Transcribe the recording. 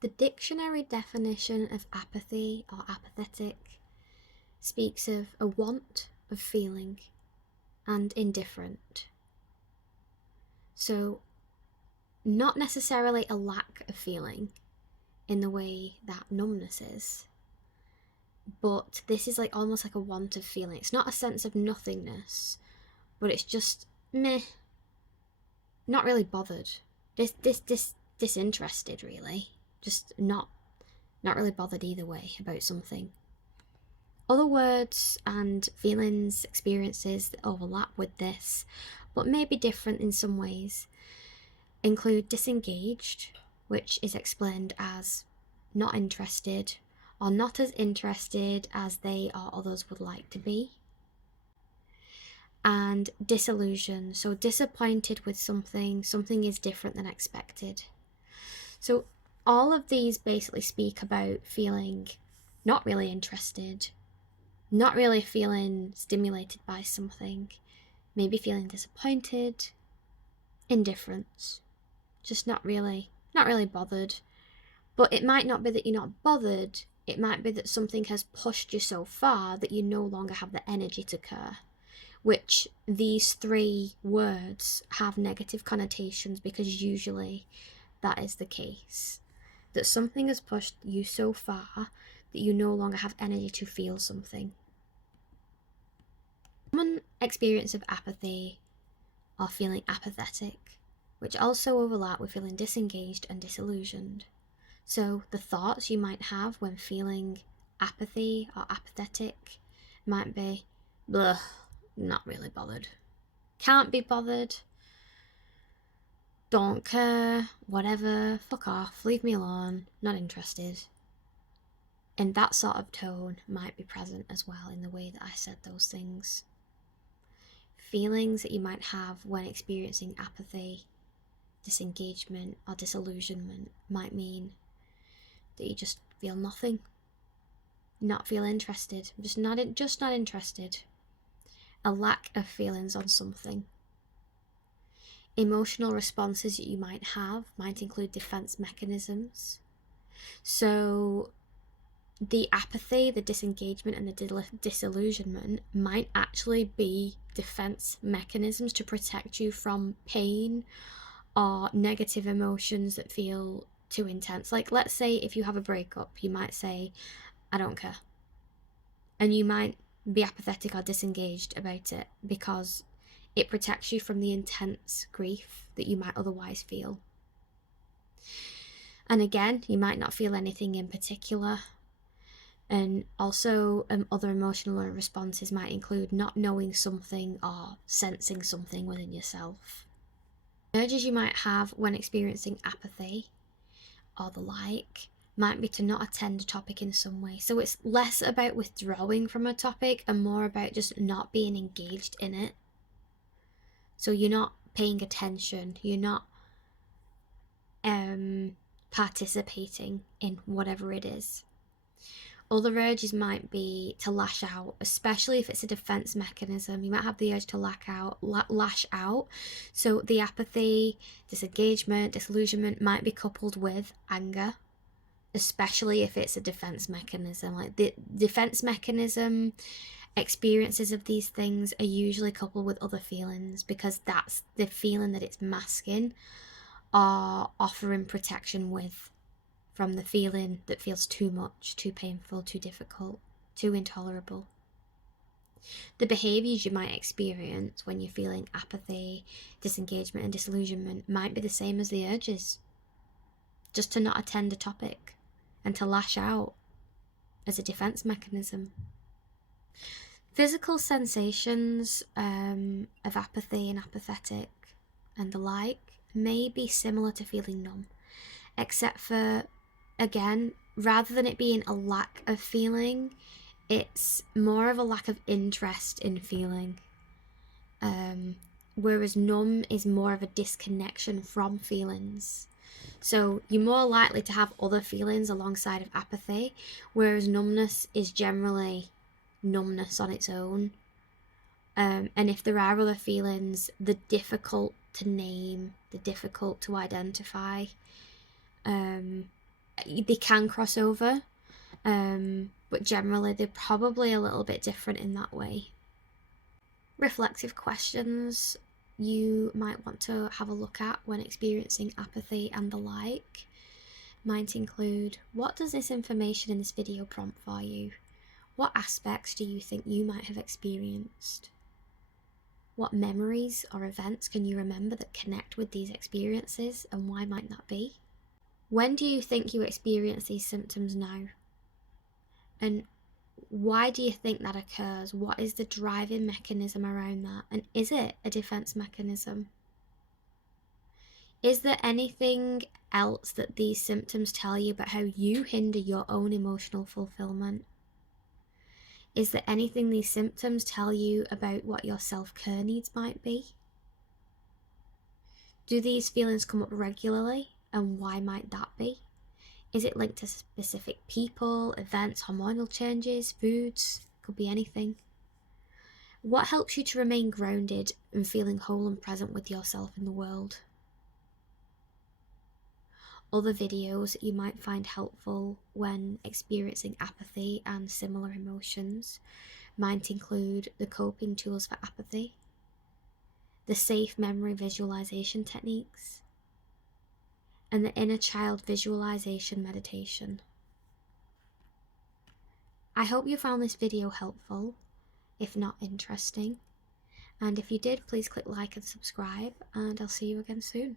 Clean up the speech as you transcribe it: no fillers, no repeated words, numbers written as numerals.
The dictionary definition of apathy or apathetic speaks of a want of feeling and indifferent. So, not necessarily a lack of feeling in the way that numbness is, but this is like almost like a want of feeling. It's not a sense of nothingness, but it's just meh, not really bothered. Disinterested, really. Just not really bothered either way about something. Other words and feelings, experiences that overlap with this, but may be different in some ways, include disengaged, which is explained as not interested, or not as interested as they or others would like to be. And disillusion, so disappointed with something is different than expected. So all of these basically speak about feeling not really interested, not really feeling stimulated by something, maybe feeling disappointed, indifference, just not really bothered. But it might not be that you're not bothered, it might be that something has pushed you so far that you no longer have the energy to care, which these three words have negative connotations because usually that is the case. That something has pushed you so far that you no longer have energy to feel something. Common experience of apathy or feeling apathetic, which also overlap with feeling disengaged and disillusioned. So the thoughts you might have when feeling apathy or apathetic might be, blah, not really bothered, can't be bothered, don't care, whatever, fuck off, leave me alone, not interested. And that sort of tone might be present as well in the way that I said those things. Feelings that you might have when experiencing apathy, disengagement, or disillusionment might mean that you just feel nothing, not feel interested, just not interested. A lack of feelings on something. Emotional responses that you might have might include defense mechanisms. So the apathy, the disengagement, and the disillusionment might actually be defense mechanisms to protect you from pain or negative emotions that feel too intense. Like, let's say if you have a breakup, you might say, I don't care. And you might be apathetic or disengaged about it because it protects you from the intense grief that you might otherwise feel. And again, you might not feel anything in particular. And also other emotional responses might include not knowing something or sensing something within yourself. Urges you might have when experiencing apathy or the like might be to not attend a topic in some way. So it's less about withdrawing from a topic and more about just not being engaged in it. So you're not paying attention, you're not participating in whatever it is. Other urges might be to lash out, especially if it's a defense mechanism. You might have the urge to lash out. So the apathy, disengagement, disillusionment might be coupled with anger, especially if it's a defense mechanism. Like the defense mechanism experiences of these things are usually coupled with other feelings because that's the feeling that it's masking or offering protection with, from the feeling that feels too much, too painful, too difficult, too intolerable. The behaviours you might experience when you're feeling apathy, disengagement and disillusionment might be the same as the urges. Just to not attend a topic and to lash out as a defence mechanism. Physical sensations of apathy and apathetic and the like may be similar to feeling numb, except for, again, rather than it being a lack of feeling, it's more of a lack of interest in feeling. Whereas numb is more of a disconnection from feelings. So you're more likely to have other feelings alongside of apathy, whereas numbness is generally numbness on its own. And if there are other feelings, they're difficult to name, they're difficult to identify. They can cross over, but generally they're probably a little bit different in that way. Reflective questions you might want to have a look at when experiencing apathy and the like might include: what does this information in this video prompt for you? What aspects do you think you might have experienced? What memories or events can you remember that connect with these experiences, and why might that be? When do you think you experience these symptoms now? And why do you think that occurs? What is the driving mechanism around that? And is it a defense mechanism? Is there anything else that these symptoms tell you about how you hinder your own emotional fulfillment? Is there anything these symptoms tell you about what your self-care needs might be? Do these feelings come up regularly, and why might that be? Is it linked to specific people, events, hormonal changes, foods? Could be anything. What helps you to remain grounded and feeling whole and present with yourself in the world? Other videos that you might find helpful when experiencing apathy and similar emotions might include the coping tools for apathy, the safe memory visualization techniques, and the inner child visualization meditation. I hope you found this video helpful, if not interesting, and if you did, please click like and subscribe, and I'll see you again soon.